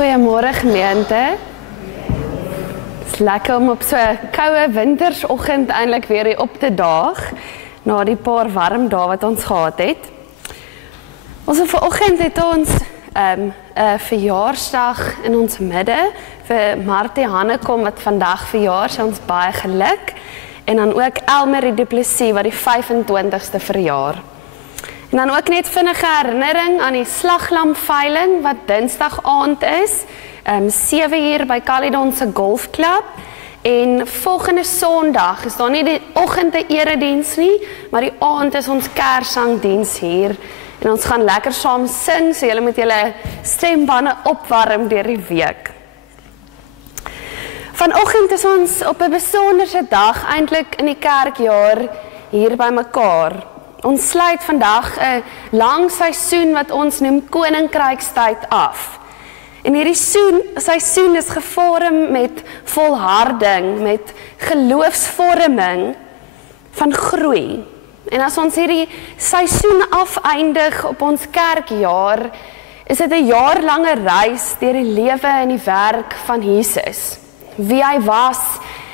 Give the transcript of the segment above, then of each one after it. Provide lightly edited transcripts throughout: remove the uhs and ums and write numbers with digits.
Goeiemôre gemeente. Het is lekker om op zo'n koude wintersoggend eindelijk weer hier op te daag, na die paar warm dae wat ons gehad het. Ons vanoggend het ons 'n verjaarsdag in ons midde vir Martie Hannekom wat vandag verjaar, so ons baie geluk. En dan ook Elmarie Du Plessis wat die 25ste verjaar. En dan ook net vinnige herinnering aan die slaglamveiling wat Dinsdag aand is, 7 uur by Caledon se golfklub. En volgende Sondag is daar nie die oggend 'n erediens nie, maar die aand is ons kerssangdiens hier. En ons gaan lekker saam sing, so julle moet julle stembande opwarm deur die week. Vanoggend is ons op 'n besonderse dag eintlik in die kerkjaar hier by mekaar. Ons sluit vandag 'n lang seisoen wat ons noem Koninkrykstyd af. En hierdie seisoen is gevorm met volharding, met geloofsvorming van groei. En as ons hierdie seisoen afeindig op ons kerkjaar, is dit 'n jaarlange reis deur die lewe en die werk van Jesus. Wie hy was,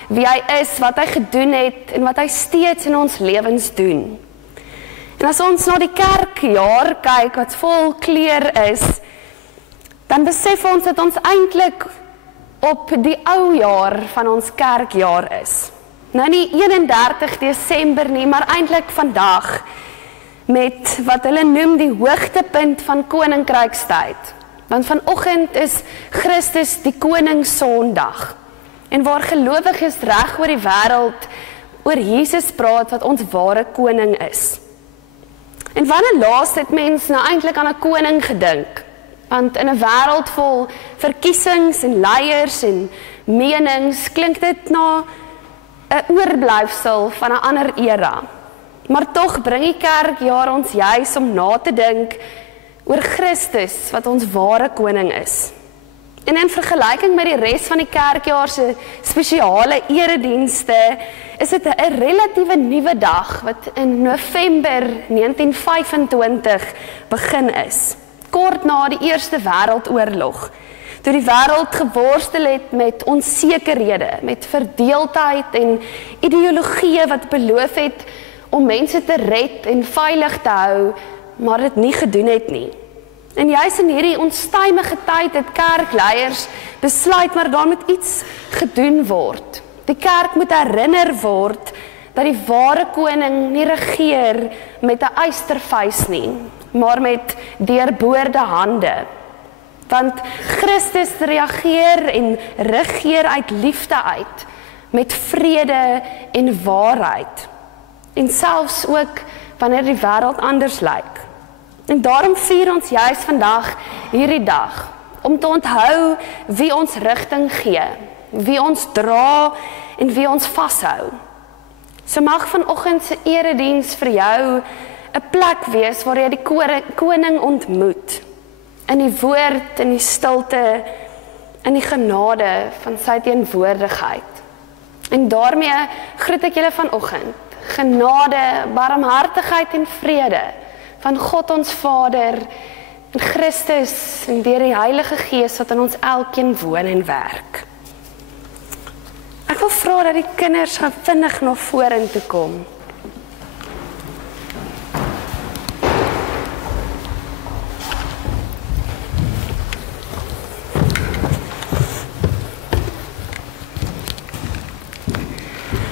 wie hy is, wat hy gedoen het en wat hy steeds in ons lewens doen. En as ons na die kerkjaar kyk wat vol kleur is, dan besef ons dat ons eintlik op die ou jaar van ons kerkjaar is. Nou nie 31 Desember nie, maar eintlik vandag met wat hulle noem die hoogtepunt van Koninkrykstyd. Want vanoggend is Christus die Koning Sondag. En waar gelowiges reg oor die wêreld oor Jesus praat wat ons ware koning is. En wanneer laas het mens nou eintlik aan 'n koning gedink? Want in 'n wêreld vol verkiesings en leiers en menings klink dit na 'n oorblyfsel van 'n ander era. Maar tog bring die kerkjaar ons juis om na te dink oor Christus wat ons ware koning is. En in vergelyking met die res van die kerkjaar se spesiale eredienste, is dit 'n relatiewe nuwe dag wat in November 1925 begin is. Kort na die Eerste Wêreldoorlog, toe die wêreld geworstel het met onsekerhede, met verdeeldheid en ideologieë wat beloof het om mense te red en veilig te hou, maar dit nie gedoen het nie. En juis in hierdie onstuimige tyd het kerkleiers besluit maar daar moet iets gedoen word. Die kerk moet herinner word dat die ware koning nie regeer met 'n eystervuis nie, maar met deurboorde hande. Want Christus reageer en regeer uit liefde uit, met vrede en waarheid. En selfs ook wanneer die wêreld anders lyk. En daarom vier ons juis vandag hierdie dag, om te onthou wie ons rigting gee, wie ons dra en wie ons vashou. So mag vanoggend se erediens vir jou 'n plek wees waar jy die koning ontmoet, in die woord, in die stilte, in die genade van sy teenwoordigheid. En daarmee groet ek julle vanoggend, genade, barmhartigheid en vrede, van God ons Vader, en Christus, en deur die Heilige Gees wat in ons elkeen woon en werk. Ek wil vra dat die kinders gaan vinnig na vorentoe kom.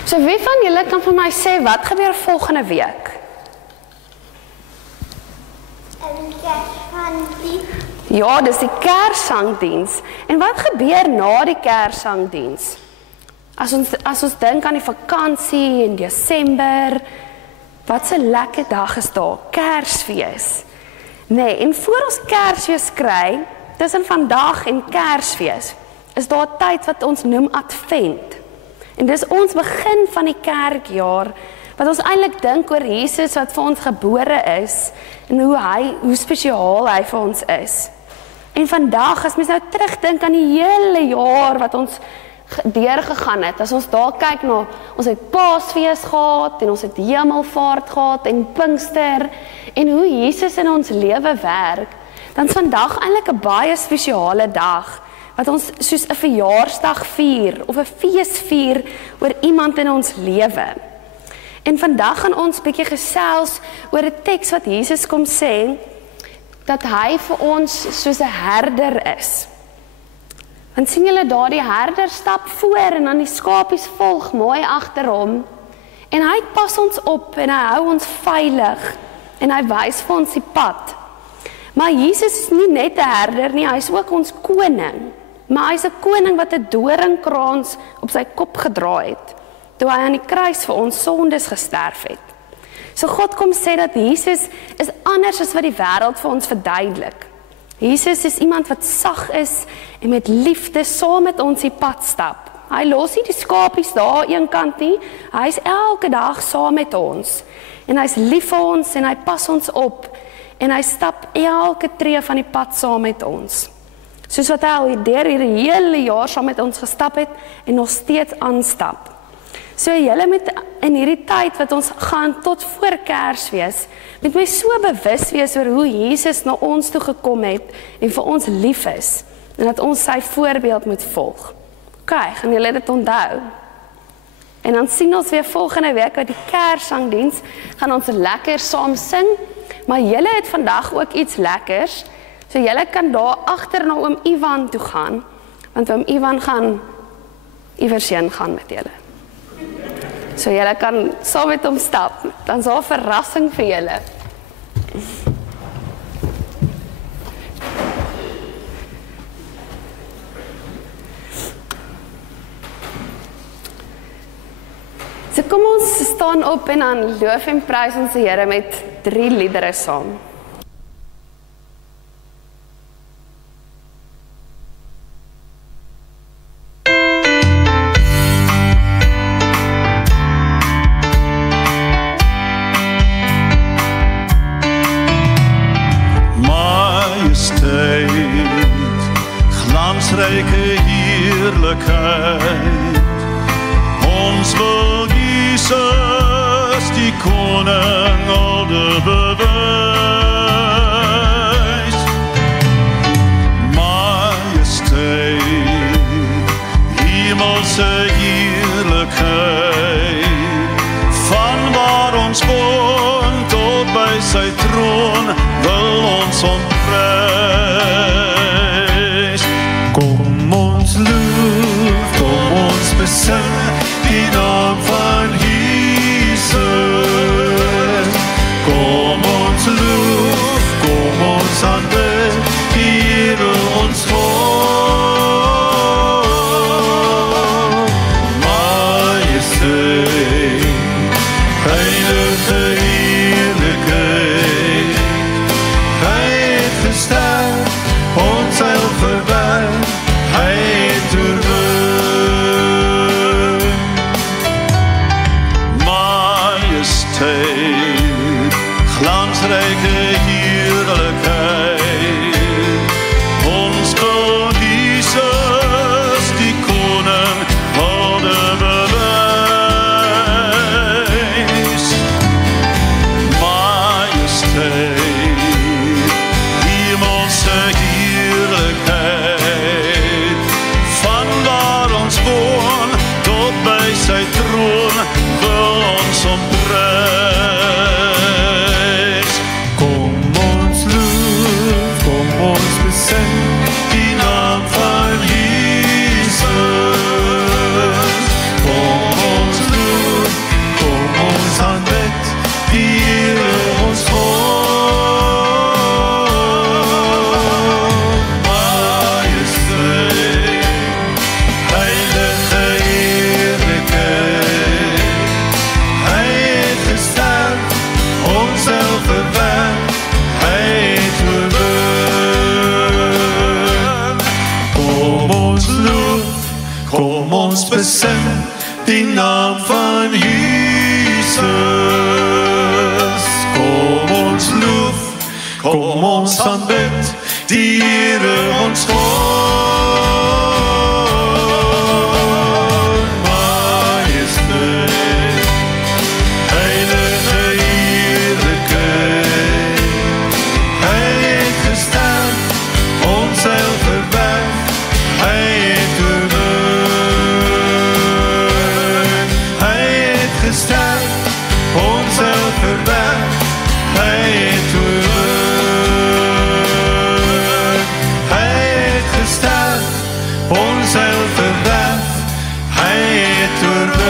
So wie van julle kan vir my sê, wat gebeur volgende week? Ja, dis die kerssangdiens. En wat gebeur na die kerssangdiens? As ons dink aan die vakansie in Desember, wat 'n lekker dag is daar, Kersfees. Nee, en voor ons Kersfees kry, tussen vandag en Kersfees, is daar 'n tyd wat ons noem Advent. En dis ons begin van die kerkjaar, wat ons eintlik dink oor Jesus wat vir ons gebore is, en hoe spesiaal hy vir ons is. En vandag, as mens nou terugdink aan die hele jaar wat ons deurgegaan het, as ons daar kyk na, ons het Paasfees gehad, en ons het Hemelvaart gehad, en Pinkster, en hoe Jesus in ons lewe werk, dan is vandag eintlik 'n baie spesiale dag, wat ons soos 'n verjaarsdag vier, of 'n fees vier oor iemand in ons lewe. En vandag gaan ons bietjie gesels oor 'n teks wat Jesus kom sê, dat hy vir ons soos 'n herder is. Want sien julle daar, die herder stap voor en dan die skapies volg mooi agter hom. En hy pas ons op en hy hou ons veilig en hy wys vir ons die pad. Maar Jesus is nie net 'n herder nie, hy is ook ons koning. Maar hy is 'n koning wat 'n doringkrans op sy kop gedra het, toe hy aan die kruis vir ons sondes gesterf het. So God kom sê dat Jesus is anders as wat die wêreld vir ons verduidelik. Jesus is iemand wat sag is en met liefde saam met ons die pad stap. Hy los nie die skapies daar een kant nie, hy is elke dag saam met ons. En hy is lief vir ons en hy pas ons op. En hy stap elke tree van die pad saam met ons. Soos wat hy al deur hierdie hele jaar saam met ons gestap het en nog steeds aanstap. So julle moet in hierdie tyd wat ons gaan tot voor Kersfees, moet my so bewus wees oor hoe Jesus na ons toe gekom het en vir ons lief is. En dat ons sy voorbeeld moet volg. OK, gaan julle dit onthou? En dan sien ons weer volgende week uit die Kerssangdiens, gaan ons lekker saam sing. Maar julle het vandag ook iets lekkers, so julle kan daar agter na oom Ivan toe gaan, want oom Ivan gaan iewersheen gaan met julle. So julle kan saam met hom stap, dan is daar 'n verrassing vir julle. So kom ons staan op en dan loof en prys ons die Here met 3 liedere saam. Majesteit, glansryke heerlikheid, ons wil Jesus die koning orde bewys. Majesteit, hemelse heerlikheid, van waar ons woon tot by sy troon wil ons ontprys. Kom ons loof, kom ons besing die naam van Jesus. Kom ons loof, kom ons aanbid die Here ons God. Majesteit, heilige heerlikheid, hy het gesterf, ons heil verwerf, hy het oorwin. Majesteit, glansryke heerlikheid, ons wil Jesus die koning orde bewys. Majesteit, hemelse heerlikheid, van waar ons woon tot by sy troon wil ons omprys. Kom ons loof, kom ons besing die naam van Jesus. Kom ons loof, kom ons aanbid die Here ons God. Majesteit, heilige heerlikheid, hy het gesterf, ons heil verwerf, hy het oorwin. Kom ons loof, kom ons besing die naam van Jesus. Kom ons loof, kom ons aanbid die Here ons God. Majesteit, heilige heerlikheid, hy het gesterf, ons heil verwerf, hy ons heil verwerf, hy het oorwin.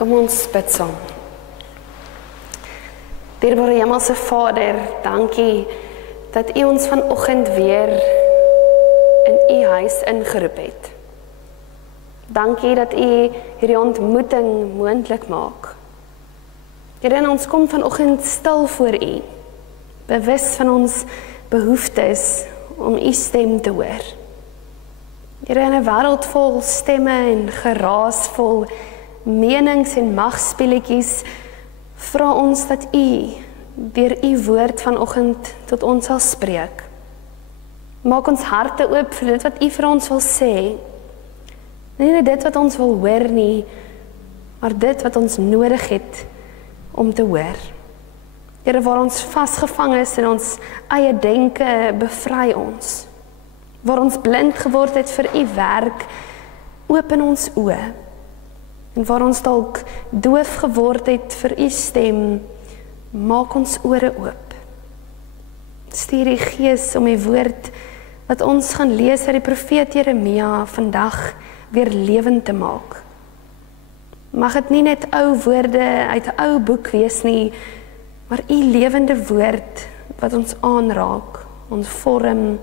Kom ons bid saam. Dierbare Hemelse Vader, dankie dat U ons vanoggend weer in U huis ingeroep het. Dankie dat U hierdie ontmoeting moontlik maak. Here, en ons kom vanoggend stil voor U, bewus van ons behoeftes om U stem te hoor. Here, in 'n wêreld vol stemme en geraas, vol menings en magspelletjies, vra ons dat U deur U woord vanoggend tot ons sal spreek. Maak ons harte oop vir dit wat U vir ons wil sê. Nie net dit wat ons wil hoor nie, maar dit wat ons nodig het om te hoor. Here, waar ons vasgevang is in ons eie denke, bevry ons. Waar ons blind geword het vir U werk, open ons oë. En waar ons dalk doof geword het vir U stem, maak ons ore oop. Stuur U Gees om U woord wat ons gaan lees uit die profeet Jeremia vandag weer lewend te maak. Mag dit nie net ou woorde uit 'n ou boek wees nie, maar U lewende woord wat ons aanraak, ons vorm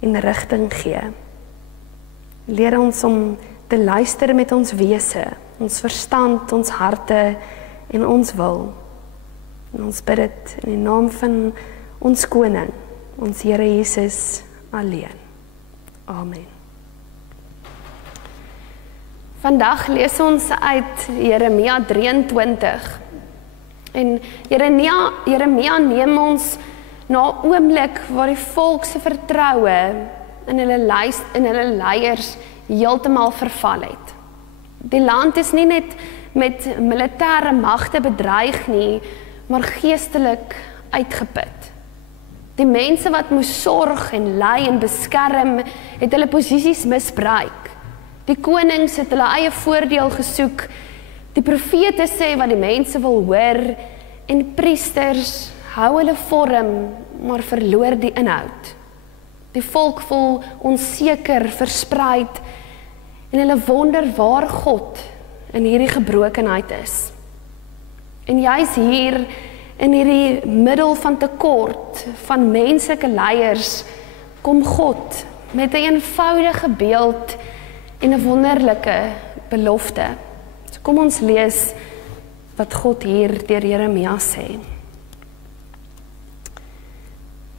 en rigting gee. Leer ons om te luister met ons wese, ons verstand, ons harte en ons wil. En ons bid dit in die naam van ons koning, ons Here Jesus alleen. Amen. Vandag lees ons uit Jeremia 23. En Jeremia neem ons na 'n oomblik waar die volk se vertroue in hulle leiers heeltemal verval het. Die land is nie net met militêre magte bedreig nie, maar geestelik uitgeput. Die mense wat moes sorg en lei en beskerm, het hulle posisies misbruik. Die konings het hulle eie voordeel gesoek. Die profete sê wat die mense wil hoor en priesters hou hulle vorm, maar verloor die inhoud. Die volk voel onseker, verspreid en hulle wonder waar God in hierdie gebrokenheid is. En juis hier in hierdie middel van tekort van menslike leiers kom God met 'n eenvoudige beeld en 'n wonderlike belofte. So kom ons lees wat God hier deur Jeremia sê.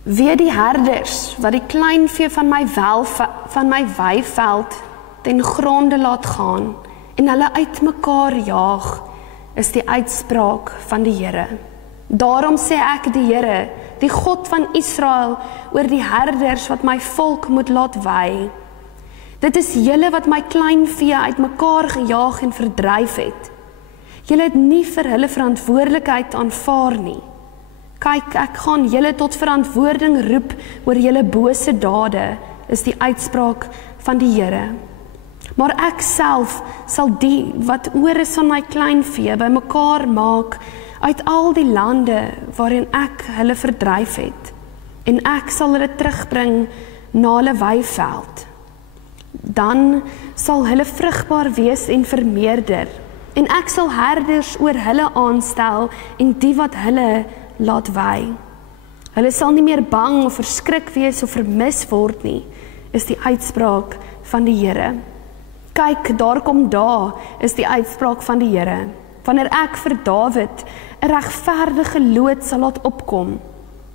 Wee die herders wat die kleinvee van my weiveld ten gronde laat gaan en hulle uitmekaar jaag, is die uitspraak van die Here. Daarom sê ek die Here, die God van Israel, oor die herders wat my volk moet laat wei. Dit is julle wat my kleinvee uitmekaar gejaag en verdryf het. Julle het nie vir hulle verantwoordelikheid aanvaar nie. Kyk, ek gaan julle tot verantwoording roep oor julle bose dade, is die uitspraak van die Here. Maar ek self sal die wat oor is van my kleinvee bymekaar maak uit al die lande waarin ek hulle verdryf het, en ek sal hulle terugbring na hulle weiveld. Dan sal hulle vrugbaar wees en vermeerder, en ek sal herders oor hulle aanstel en die wat hulle laat wei. Hulle sal nie meer bang of verskrik wees of vermis word nie, is die uitspraak van die Here. Kyk, daar kom daar, is die uitspraak van die Here. Wanneer ek vir Dawid 'n regverdige loot sal laat opkom.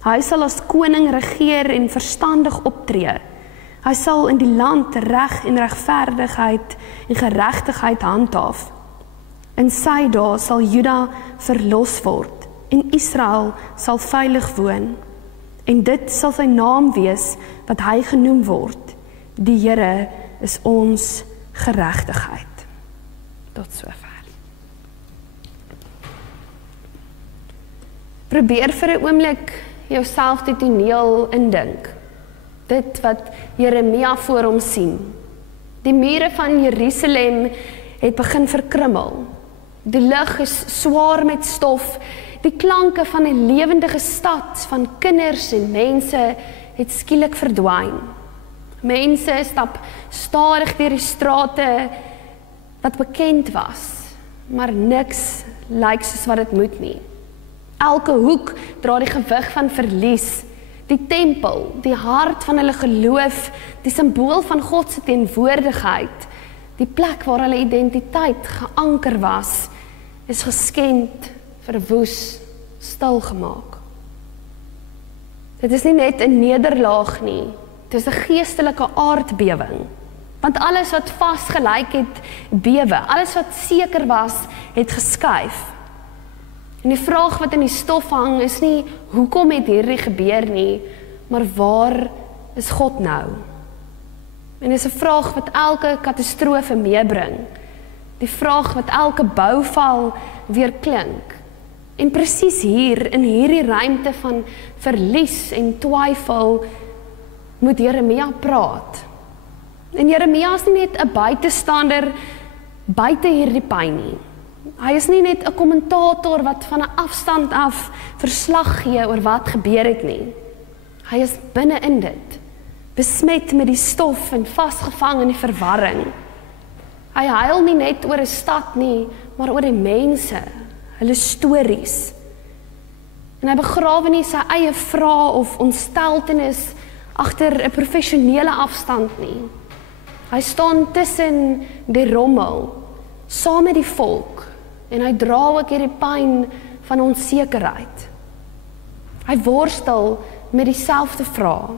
Hy sal as koning regeer en verstandig optree. Hy sal in die land reg en regverdigheid en geregtigheid handhaaf. In sy dae sal Juda verlos word en Israel sal veilig woon. En dit sal sy naam wees wat hy genoem word. Die Here is ons geregtigheid. Tot sover. Probeer vir 'n oomblik jouself die toneel indink. Dit wat Jeremia voor hom sien. Die mure van Jerusalem het begin verkrummel. Die lug is swaar met stof. Die klanke van 'n lewendige stad van kinders en mense het skielik verdwyn. Mense stap stadig deur die strate wat bekend was, maar niks lyk soos wat dit moet nie. Elke hoek dra die gewig van verlies. Die tempel, die hart van hulle geloof, die simbool van God se teenwoordigheid, die plek waar hulle identiteit geanker was, is geskend verwoes, stil gemaak. Dit is nie net 'n nederlaag nie, dit is 'n geestelike aardbewing. Want alles wat vasgelyk het, bewe. Alles wat seker was, het geskuif. En die vraag wat in die stof hang is nie, hoekom het hierdie gebeur nie, maar waar is God nou? En dis 'n vraag wat elke katastrofe meebring. Die vraag wat elke bouval weer klink. En presies hier, in hierdie ruimte van verlies en twyfel, moet Jeremia praat. En Jeremia is nie net 'n buitestander buite hierdie pyn nie. Hy is nie net 'n kommentator wat van 'n afstand af verslag gee oor wat gebeur het nie. Hy is binne in dit, besmet met die stof en vasgevang in die verwarring. Hy huil nie net oor 'n stad nie, maar oor die mense, hulle stories. En hy begrawe nie sy eie vrae of ontsteltenis agter 'n professionele afstand nie. Hy staan tussen die rommel, saam met die volk, en hy dra ook hierdie pyn van onsekerheid. Hy worstel met dieselfde vrae.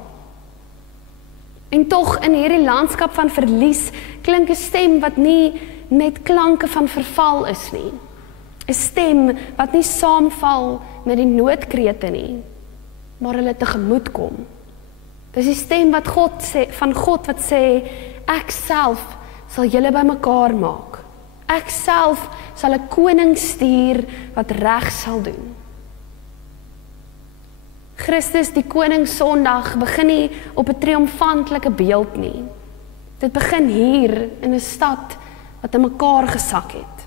En tog in hierdie landskap van verlies klink 'n stem wat nie net klanke van verval is nie. 'n Stem wat nie saamval met die noodkrete nie, maar hulle tegemoet kom. Dis die stem wat van God wat sê, ek self sal julle bymekaar maak. Ek self sal 'n koning stuur wat reg sal doen. Christus, die koning Sondag, begin nie op 'n triomfantelike beeld nie. Dit begin hier in 'n stad wat in mekaar gesak het.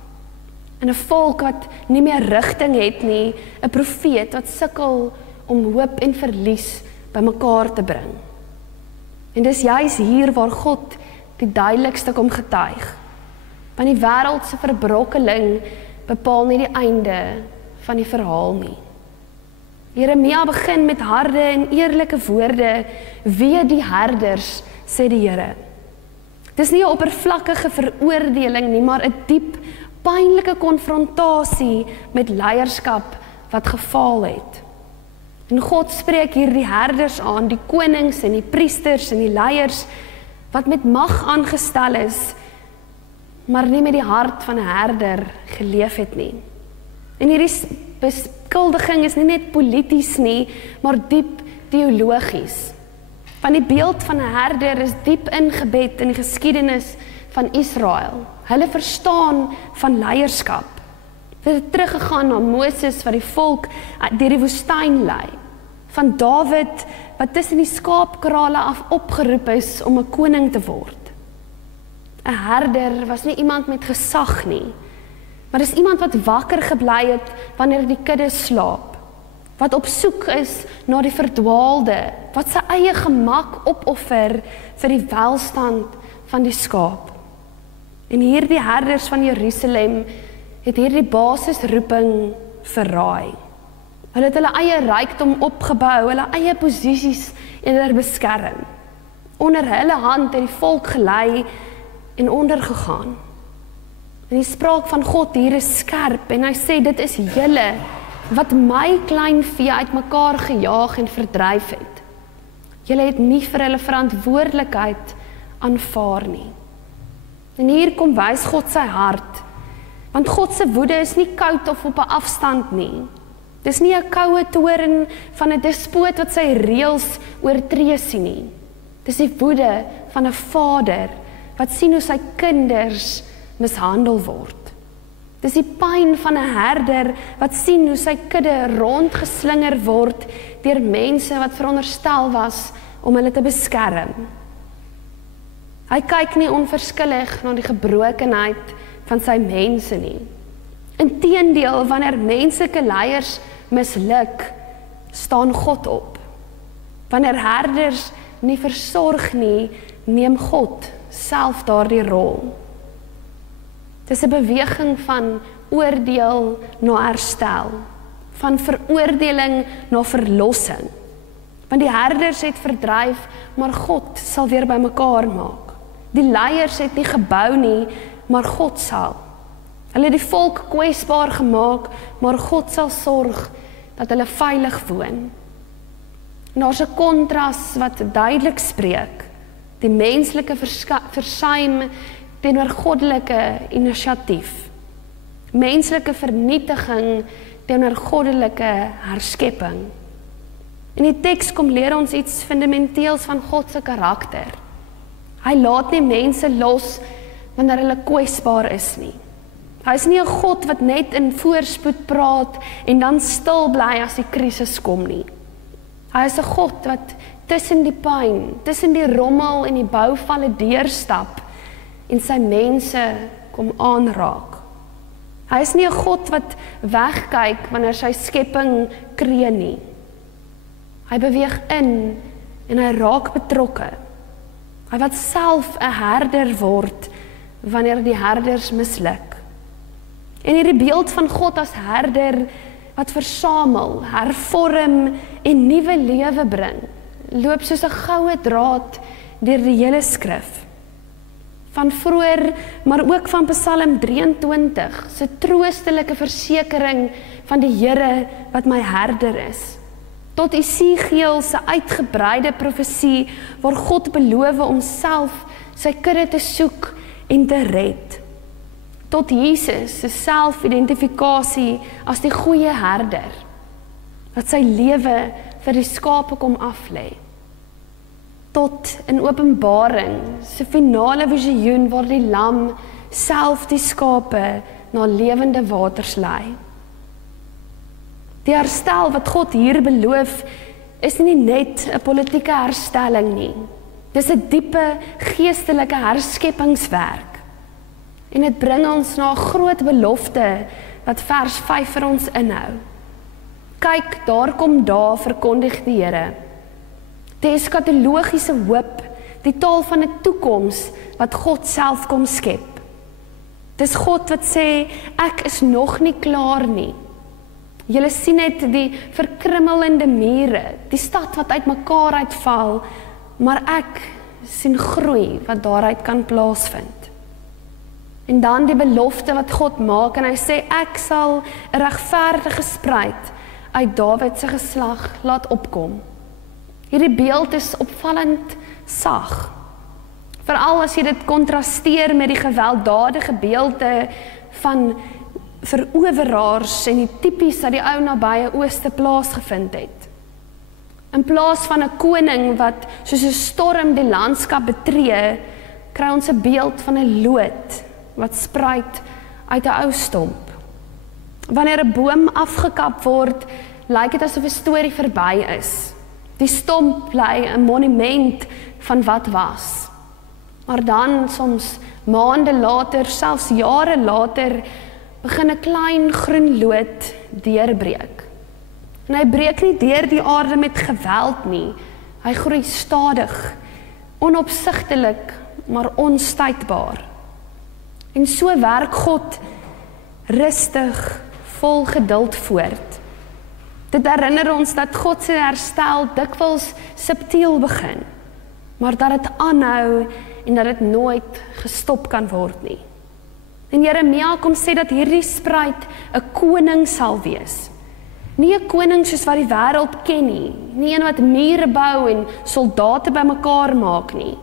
In 'n volk wat nie meer rigting het nie, 'n profeet wat sukkel om hoop en verlies bymekaar te bring. En dis juis hier waar God die duidelikste kom getuig. Want die wêreld se verbrokkeling bepaal nie die einde van die verhaal nie. Jeremia begin met harde en eerlike woorde, wee die herders, sê die Here. Dis nie 'n oppervlakkige veroordeling nie, maar 'n diep, pynlike konfrontasie met leierskap wat gefaal het. En God spreek hier die herders aan, die konings en die priesters en die leiers, wat met mag aangestel is, maar nie met die hart van 'n herder geleef het nie. En hierdie beskuldiging is nie net polities nie, maar diep teologies. Want die beeld van 'n herder is diep ingebed in die geskiedenis van Israel. Hulle verstaan van leierskap. Dit het teruggegaan na Moses wat die volk deur die woestyn lei. Van Dawid wat tussen die skaapkrale af opgeroep is om 'n koning te word. 'n Herder was nie iemand met gesag nie, maar dis iemand wat wakker gebly het wanneer die kudde slaap, wat op soek is na die verdwaalde, wat sy eie gemak opoffer vir die welstand van die skaap. En hierdie herders van Jerusalem het hierdie basisroeping verraai. Hulle het hulle eie rykdom opgebou, hulle eie posisies eerder beskerm. Onder hulle hand het die volk gelei en ondergegaan. En die spraak van God hier is skerp en hy sê dit is julle wat my klein vee uitmekaar gejaag en verdryf het. Julle het nie vir hulle verantwoordelikheid aanvaar nie. En hier kom wys God sy hart, want God se woede is nie koud of op 'n afstand nie. Dis nie 'n koue toorn van 'n despoot wat sy reëls oortree sien nie. Dis die woede van 'n vader wat sien hoe sy kinders mishandel word. Dis die pyn van 'n herder wat sien hoe sy kudde rondgeslinger word deur mense wat veronderstel was om hulle te beskerm. Hy kyk nie onverskillig na die gebrokenheid van sy mense nie. Inteendeel, wanneer menslike leiers misluk, staan God op. Wanneer herders nie versorg nie, neem God self daardie rol. Dis 'n beweging van oordeel na herstel, van veroordeling na verlossing. Want die herders het verdryf, maar God sal weer bymekaar maak. Die leiers het nie gebou nie, maar God sal. Hulle het die volk kwesbaar gemaak, maar God sal sorg dat hulle veilig woon. En daar's 'n kontras wat duidelik spreek. Die menslike versuim teenoor goddelike inisiatief. Menslike vernietiging teenoor goddelike herskepping. In die teks kom leer ons iets fundamenteels van God se karakter. Hy laat nie mense los wanneer hulle kwesbaar is nie. Hy is nie 'n God wat net in voorspoed praat en dan stil bly as die krisis kom nie. Hy is 'n God wat tussen die pyn, tussen die rommel en die bouvalle deurstap en sy mense kom aanraak. Hy is nie 'n God wat wegkyk wanneer sy skepping kreun nie. Hy beweeg in en hy raak betrokke. Hy wat self 'n herder word wanneer die herders misluk. En hierdie beeld van God as herder wat versamel, hervorm en nuwe lewe bring, loop soos 'n goue draad deur die hele skrif. Van vroeër, maar ook van Psalm 23, se troostelike versekering van die Here wat my herder is, tot Esegiel se uitgebreide profesie waar God beloof om self sy kudde te soek en te red, tot Jesus se selfidentifikasie as die goeie herder, wat sy lewe vir die skape kom aflê, tot in Openbaring se finale visioen waar die lam self die skape na lewende waters lei. Die herstel wat God hier beloof is nie net 'n politieke herstelling nie. Dis 'n diepe geestelike herskeppingswerk. En dit bring ons na 'n groot belofte wat vers 5 vir ons inhou. Kyk, daar kom daar, verkondig die Here. Die eskatologiese hoop, die taal van 'n toekoms wat God self kom skep. Dis God wat sê, ek is nog nie klaar nie. Julle sien net die verkrummelende mure, die stad wat uitmekaar uitval, maar ek sien groei wat daaruit kan plaasvind. En dan die belofte wat God maak en hy sê, ek sal 'n regverdige spruit uit Dawid se geslag laat opkom. Hierdie beeld is opvallend sag. Veral as jy dit kontrasteer met die gewelddadige beelde van veroweraars en die tipies dat die ou nabye ooste plaasgevind het. In plaas van 'n koning wat soos 'n storm die landskap betree, kry ons 'n beeld van 'n loot wat spruit uit 'n ou stomp. Wanneer 'n boom afgekap word, lyk dit asof 'n storie verby is. Die stomp bly 'n monument van wat was. Maar dan soms maande later, selfs jare later, begin 'n klein groen loot deurbreek. En hy breek nie deur die aarde met geweld nie. Hy groei stadig, onopsigtelik, maar onstuitbaar. En so werk God rustig, vol geduld voort. Dit herinner ons dat God se herstel dikwels subtiel begin, maar dat dit aanhou en dat dit nooit gestop kan word nie. En Jeremia kom sê dat hierdie spruit 'n koning sal wees. Nie 'n koning soos wat die wêreld ken nie, nie een wat mure bou en soldate bymekaar maak nie.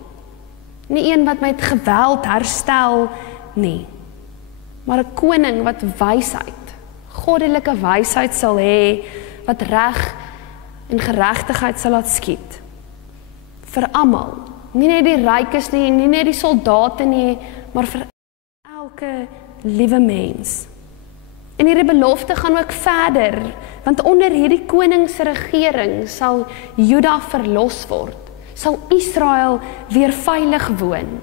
Nie een wat met geweld herstel nie, maar 'n koning wat wysheid, goddelike wysheid sal hê, wat reg en geregtigheid sal laat skied. Vir almal, nie net die rykes nie, nie net die soldate nie, maar vir elke liewe mens. En hierdie belofte gaan ook verder, want onder hierdie koning se regering sal Juda verlos word, sal Israel weer veilig woon.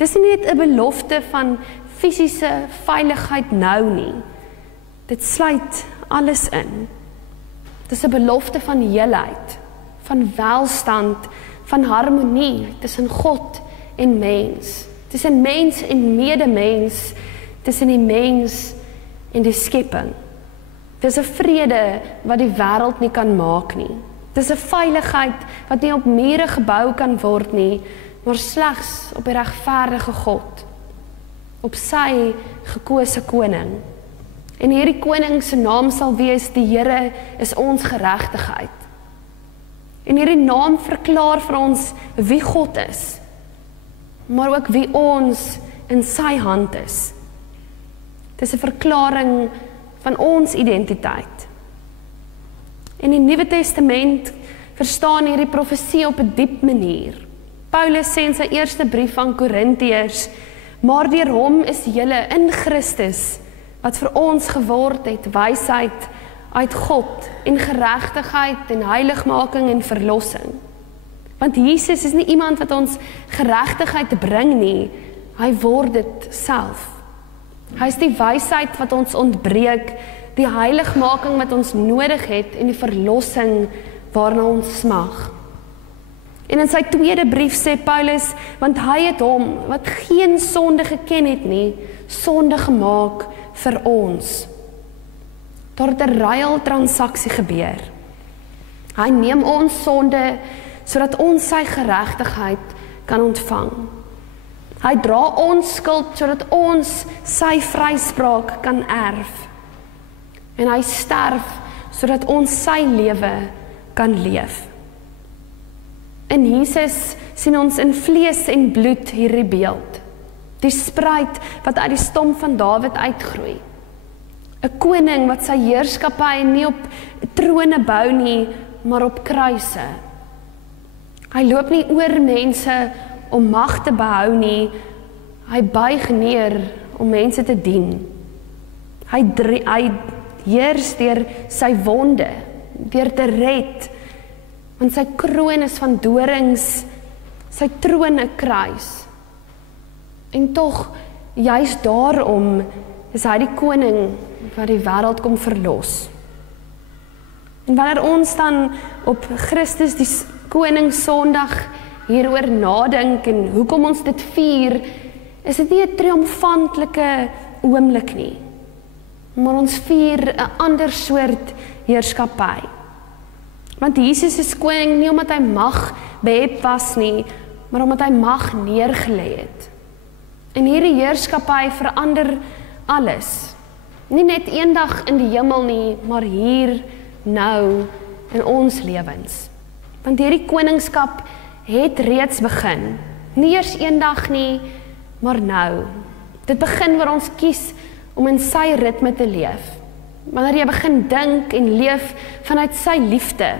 Dis nie net 'n belofte van fisiese veiligheid nou nie. Dit sluit alles in. Dis 'n belofte van heelheid, van welstand, van harmonie tussen God en mens, tussen mens en medemens, tussen die mens en die skepping. Dis 'n vrede wat die wêreld nie kan maak nie. Dis 'n veiligheid wat nie op mure gebou kan word nie, maar slegs op die regverdige God. op sy gekose koning. En hierdie koning se naam sal wees, die Here is ons geregtigheid. En hierdie naam verklaar vir ons wie God is, maar ook wie ons in sy hand is. Dit is 'n verklaring van ons identiteit. In die Nuwe Testament verstaan hierdie profesie op 'n diep manier. Paulus sê in sy eerste brief aan Korintiërs, maar deur hom is julle in Christus, wat vir ons geword het, wysheid uit God en geregtigheid en heiligmaking en verlossing. Want Jesus is nie iemand wat ons geregtigheid bring nie, hy word dit self. Hy is die wysheid wat ons ontbreek, die heiligmaking wat ons nodig het en die verlossing waarna ons smag. En in sy tweede brief sê Paulus, want hy het hom, wat geen sonde geken het nie, sonde gemaak vir ons. Daar het 'n ruiltransaksie gebeur. Hy neem ons sonde, sodat ons sy geregtigheid kan ontvang. Hy dra ons skuld, sodat ons sy vryspraak kan erf. En hy sterf, sodat ons sy lewe kan leef. In Jesus sien ons in vlees en bloed hierdie beeld. Die spruit wat uit die stom van Dawid uitgroei. 'n koning wat sy heerskappy nie op trone bou nie, maar op kruise. Hy loop nie oor mense om mag te behou nie, hy buig neer om mense te dien. Hy heers deur sy wonde, deur te red, want sy kroon is van dorings, sy troon 'n kruis. En tog, juist daarom is hy die koning wat die wêreld kom verlos. En wanneer ons dan op Christus die Koning Sondag hieroor nadink en hoekom ons dit vier, is dit nie 'n triomfantelike oomblik nie, maar ons vier 'n ander soort heerskappy. Want Jesus is koning nie omdat hy mag behep was nie, maar omdat hy mag neergelê het. En hierdie heerskappy verander alles. Nie net eendag in die hemel nie, maar hier, nou, in ons lewens. Want hierdie koningskap het reeds begin. Nie eers eendag nie, maar nou. Dit begin waar ons kies om in sy ritme te leef. Wanneer jy begin dink en leef vanuit sy liefde.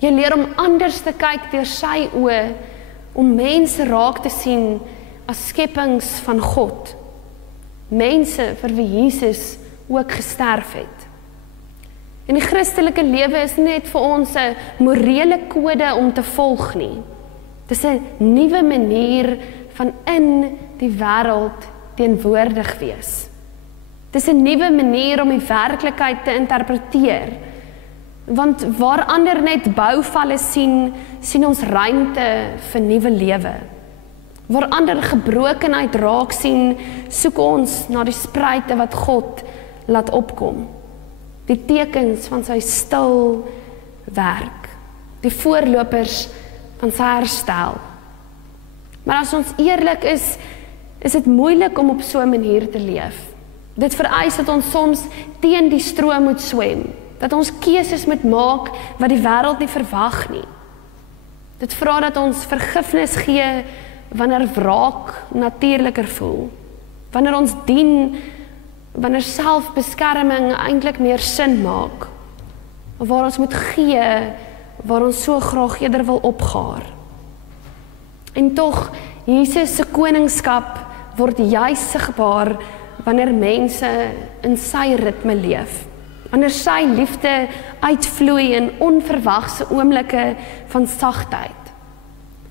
Jy leer om anders te kyk deur sy oë, om mense raak te sien as skepings van God. Mense vir wie Jesus ook gesterf het. En die Christelike lewe is nie net vir ons 'n morele kode om te volg nie. Dis 'n nuwe manier van in die wêreld teenwoordig wees. Dis 'n nuwe manier om die werklikheid te interpreteer. Want waar ander net bouvalle sien, sien ons ruimte vir nuwe lewe. Waar ander gebrokenheid raak sien, soek ons na die spruite wat God laat opkom. Die tekens van sy stil werk. Die voorlopers van sy herstel. Maar as ons eerlik is dit moeilik om op so 'n manier te leef. Dit vereis dat ons soms teen die stroom moet swem. Dat ons keuses moet maak wat die wêreld nie verwag nie. Dit vra dat ons vergifnis gee wanneer wraak natuurliker voel. Wanneer ons dien, wanneer selfbeskerming eintlik meer sin maak. Of waar ons moet gee, waar ons so graag eerder wil opgaar. En tog, Jesus se koningskap word juis sigbaar wanneer mense in sy ritme leef. Wanneer sy liefde uitvloei in onverwagse oomblikke van sagtheid.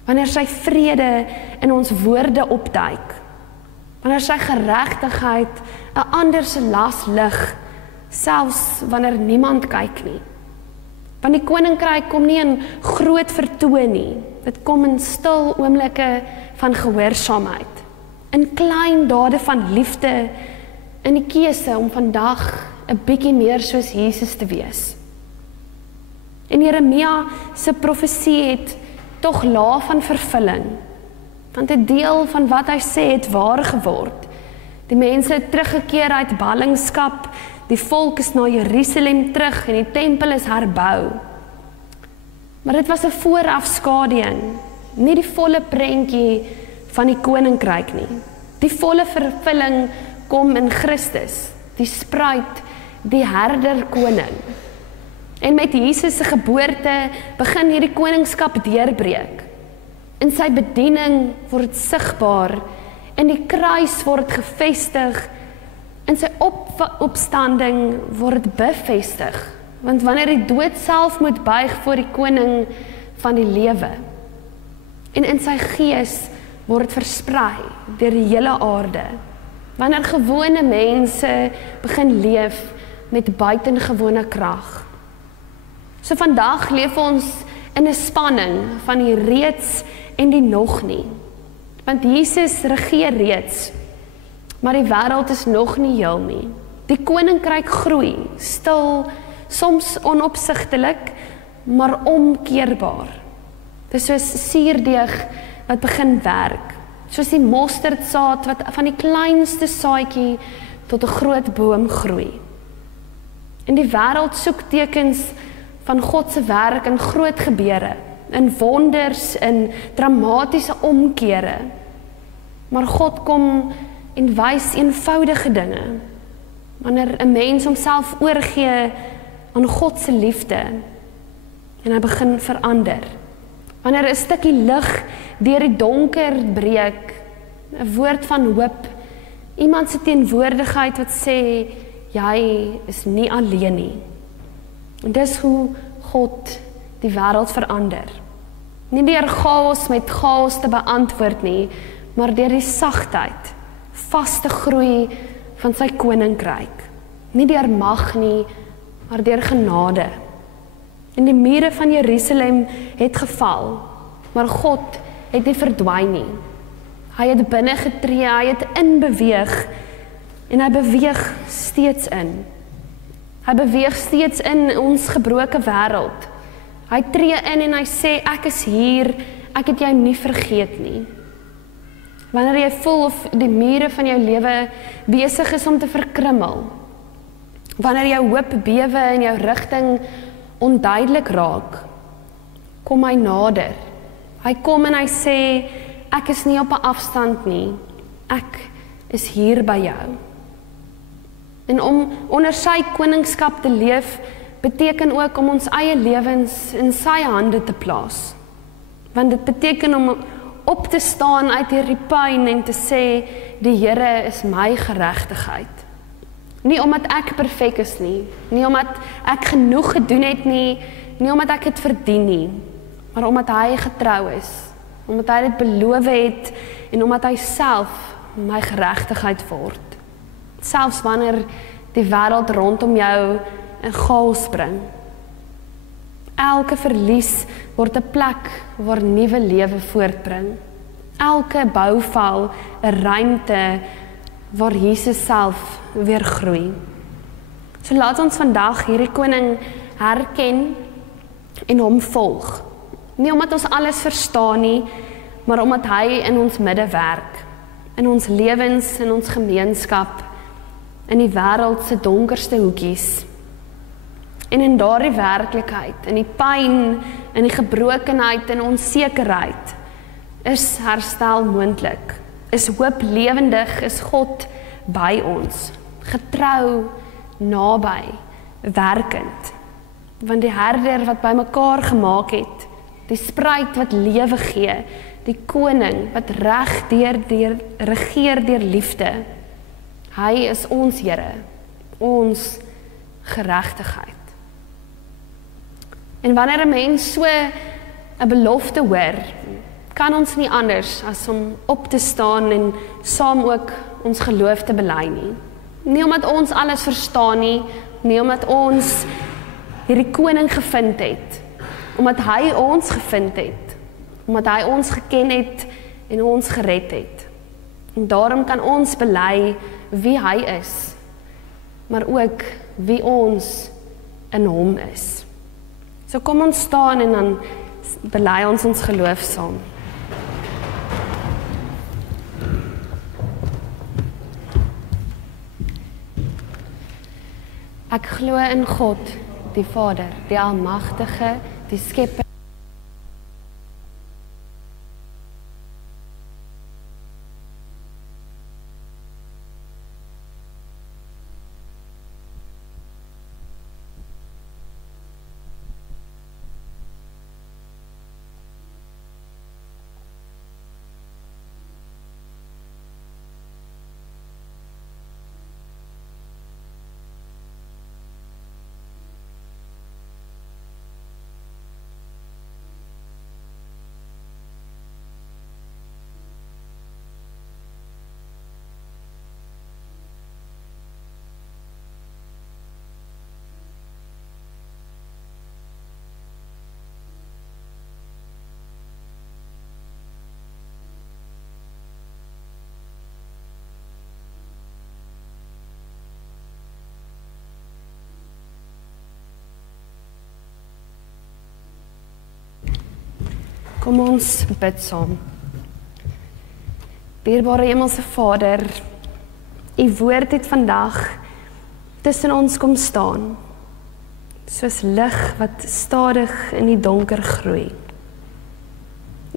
Wanneer sy vrede in ons woorde opduik. Wanneer sy geregtigheid 'n ander se las lig, selfs wanneer niemand kyk nie. Want die koninkryk kom nie in groot vertoon nie. Dit kom in stil oomblikke van gehoorsaamheid. In klein dade van liefde, in die keuse om vandag 'n bietjie meer soos Jesus te wees. En Jeremia se profesie het tog laaf van vervulling, want 'n deel van wat hy sê het waar geword. Die mense het teruggekeer uit ballingskap, die volk is na Jerusalem terug en die tempel is herbou. Maar dit was 'n voorafskaduwing, nie die volle prentjie van die koninkryk nie. Die volle vervulling kom in Christus, die spruit, die herder koning. En met Jesus se geboorte begin hierdie koningskap deurbreek. In sy bediening word dit sigbaar, in die kruis word gevestig, in sy opstanding word dit bevestig. Want wanneer die dood self moet buig voor die koning van die lewe, en in sy gees word versprei deur die hele aarde, wanneer gewone mense begin leef met buitengewone krag. So vandag leef ons in 'n spanning van die reeds en die nog nie. Want Jesus regeer reeds, maar die wêreld is nog nie heel nie. Die koninkryk groei, stil, soms onopsigtelik, maar omkeerbaar. Dit is soos suurdeeg wat begin werk, soos die mosterdsaad wat van die kleinste saadjie tot 'n groot boom groei. En die wêreld soek tekens van God se werk in groot gebeure, in wonders, in dramatiese omkere. Maar God kom en wys eenvoudige dinge. Wanneer 'n mens homself oorgee aan God se liefde en hy begin verander. Wanneer 'n stukkie lig deur die donker breek, 'n woord van hoop, iemand se teenwoordigheid wat sê jy is nie alleen nie. En dis hoe God die wêreld verander. Nie deur chaos met chaos te beantwoord nie, maar deur die sagtheid, vaste groei van sy koninkryk. Nie deur mag nie, maar deur genade. En die mure van Jerusalem het geval, maar God het nie verdwyn nie. Hy het binne getree, hy het inbeweeg, en hy beweeg steeds in. Hy beweeg steeds in ons gebroke wêreld. Hy tree in en hy sê, ek is hier, ek het jou nie vergeet nie. Wanneer jy voel of die mure van jou lewe besig is om te verkrummel, wanneer jou hoop bewe en jou rigting onduidelik raak, kom hy nader. Hy kom en hy sê, ek is nie op 'n afstand nie, ek is hier by jou. En om onder sy koningskap te leef, beteken ook om ons eie lewens in sy hande te plaas. Want dit beteken om op te staan uit hierdie pyn en te sê, die Here is my geregtigheid. Nie omdat ek perfek is nie, nie omdat ek genoeg gedoen het nie, nie omdat ek het verdien nie, maar omdat hy getrou is, omdat hy dit beloof het en omdat hy self my geregtigheid word. Selfs wanneer die wêreld rondom jou in chaos bring. Elke verlies word 'n plek waar nuwe lewe voortbring. Elke bouval 'n ruimte waar Jesus self weer groei. So laat ons vandag hierdie koning herken en hom volg. Nie omdat ons alles verstaan nie, maar omdat hy in ons midde werk, in ons lewens, in ons gemeenskap, in die wêreld se donkerste hoekies. En in daardie werklikheid, in die pyn, in die gebrokenheid en onsekerheid, is herstel moontlik. Is hoop lewendig, is God by ons, getrou, naby, werkend. Want die herder wat bymekaar gemaak het, die spruit wat lewe gee, die koning wat regeer deur liefde, hy is ons Here, ons geregtigheid. En wanneer 'n mens so 'n belofte hoor, kan ons nie anders as om op te staan en saam ook ons geloof te bely nie. Nie omdat ons alles verstaan nie, nie omdat ons hierdie koning gevind het, omdat hy ons gevind het, omdat hy ons geken het en ons gered het. En daarom kan ons bely wie hy is, maar ook wie ons in hom is. So kom ons staan en dan bely ons geloof saam. Ek glo in God, die Vader, die Almagtige, die Skepper. Kom ons bid saam. Dierbare Hemelse Vader, U woord het vandag tussen ons kom staan, soos lig wat stadig in die donker groei.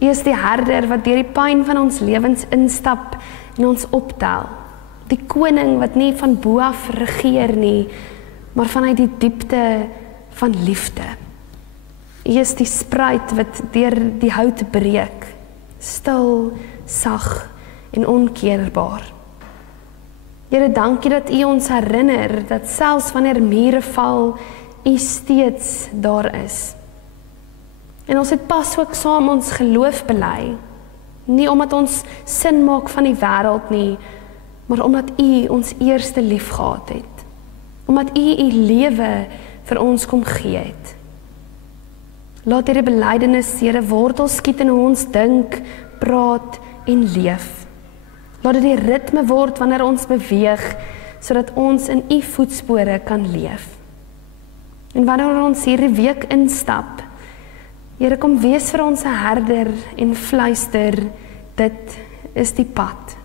U is die herder wat deur die pyn van ons lewens instap en ons optel. Die koning wat nie van bo af regeer nie, maar vanuit die diepte van liefde. U is die spruit wat deur die hout breek, stil, sag en onkeerbaar. Here, dankie dat U ons herinner dat selfs wanneer mure val, U steeds daar is. En ons het pas ook saam ons geloof bely, nie omdat ons sin maak van die wêreld nie, maar omdat U ons eerste lief gehad het, omdat U U lewe vir ons kom gee het. Laat hierdie belydenis, Here, wortel skiet in hoe ons dink, praat en leef. Laat dit die ritme word wanneer ons beweeg, sodat ons in U voetspore kan leef. En wanneer ons hierdie week instap, Here, kom wees vir ons 'n herder en fluister, dit is die pad.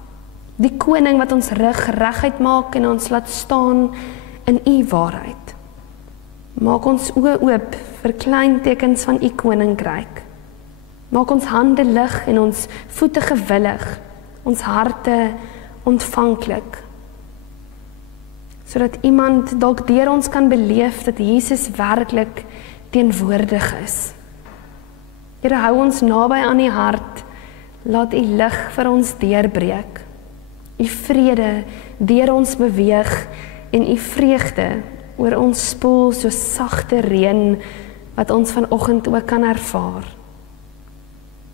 Die koning wat ons rug reguit maak en ons laat staan in U waarheid. Maak ons oë oop vir klein tekens van U koninkryk. Maak ons hande lig en ons voete gewillig, ons harte ontvanklik, sodat iemand dalk deur ons kan beleef dat Jesus werklik teenwoordig is. Here, hou ons naby aan U hart, laat U lig vir ons deurbreek, U vrede deur ons beweeg en U vreugde oor ons spoel so sagte reën wat ons vanoggend ook kan ervaar.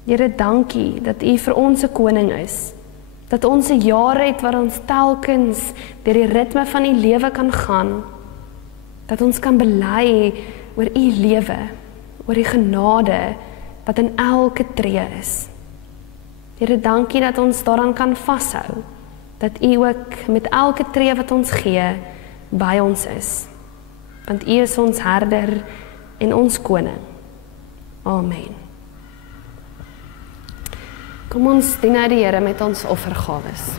Here, dankie dat U vir ons 'n koning is, dat ons 'n jaar het waar ons telkens deur die ritme van U lewe kan gaan, dat ons kan bely oor U lewe, oor die genade wat in elke tree is. Here, dankie dat ons daaraan kan vashou, dat U ook met elke tree wat ons gee, by ons is. Want U is ons herder en ons koning. Amen. Kom ons dien nou die Here met ons offergawes.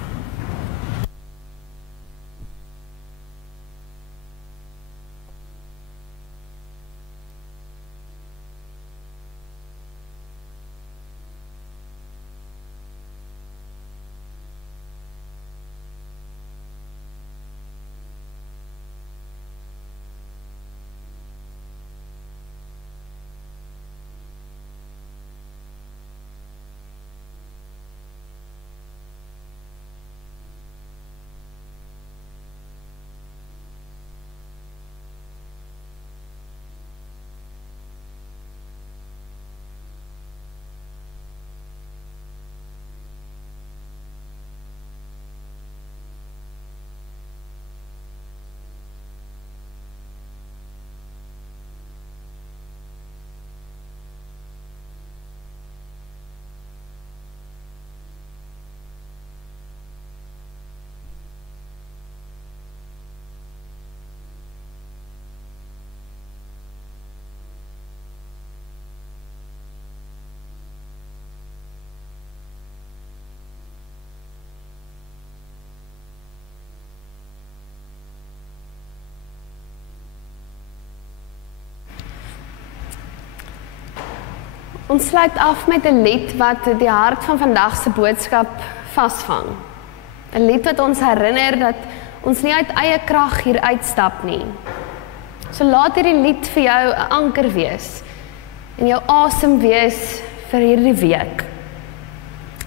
Ons sluit af met 'n lied wat die hart van vandag se boodskap vasvang. 'n Lied wat ons herinner dat ons nie uit eie krag hier uitstap nie. So laat hierdie lied vir jou 'n anker wees en jou asem wees vir hierdie week.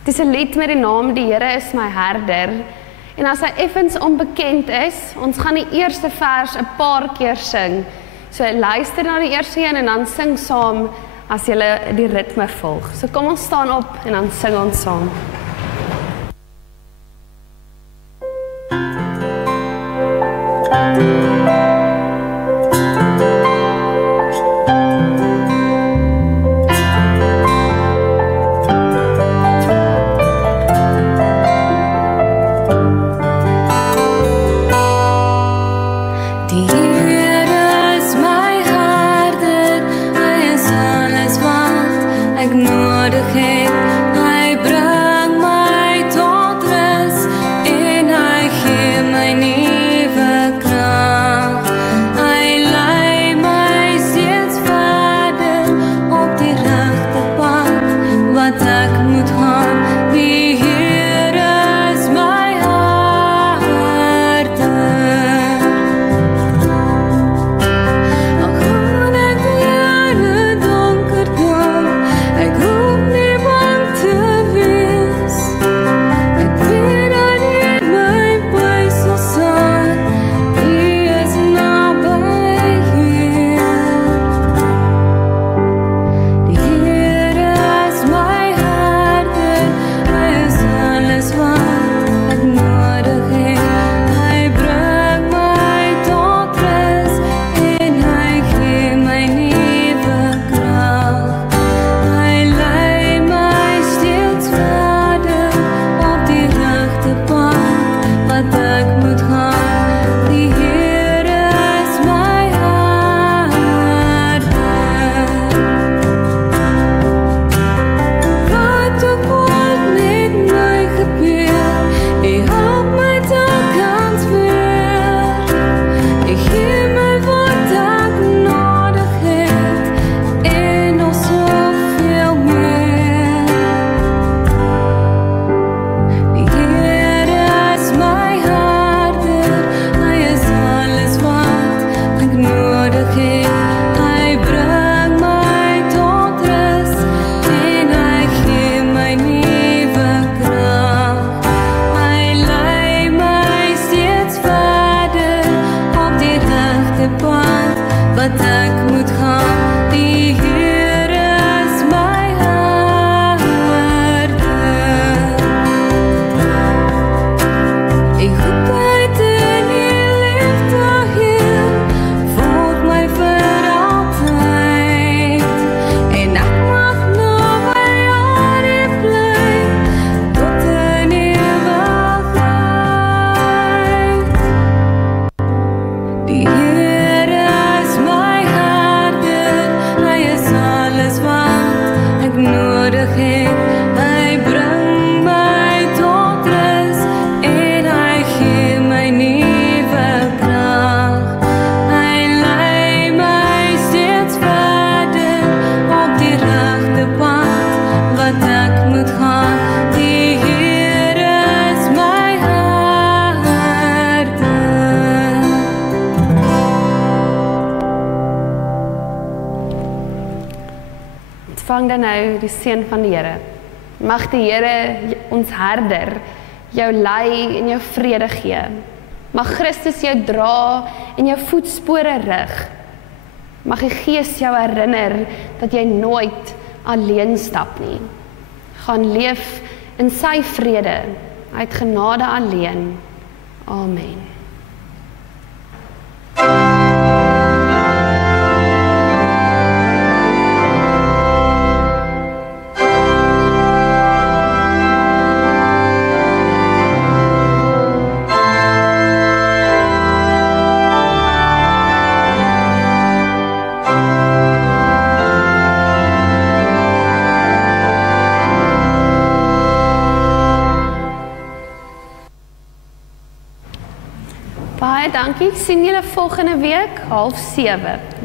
Dit is 'n lied met die naam Die Here is my herder. En as hy effens onbekend is, ons gaan die eerste vers 'n paar keer sing. So luister na die eerste een en dan sing saam as jy die ritme volg. So kom ons staan op en dan sing ons saam. Ontvang dan nou die seën van die Here. Mag die Here ons herder jou lei en jou vrede gee. Mag Christus jou dra en jou voetspore rig. Mag die Gees jou herinner dat jy nooit alleen stap nie. Gaan leef in sy vrede, uit genade alleen. Amen. Baie dankie, sien julle volgende week 6:30.